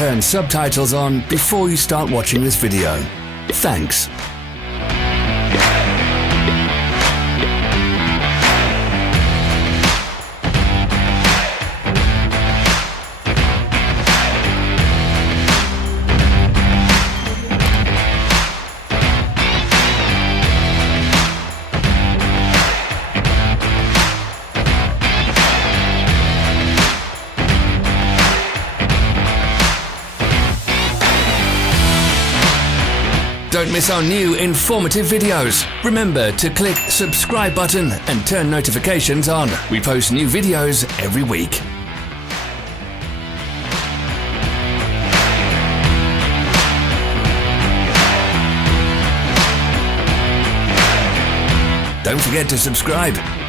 turn subtitles on before you start watching this video. Thanks. Don't miss our new informative videos. Remember to click subscribe button and turn notifications on. We post new videos every week. Don't forget to subscribe.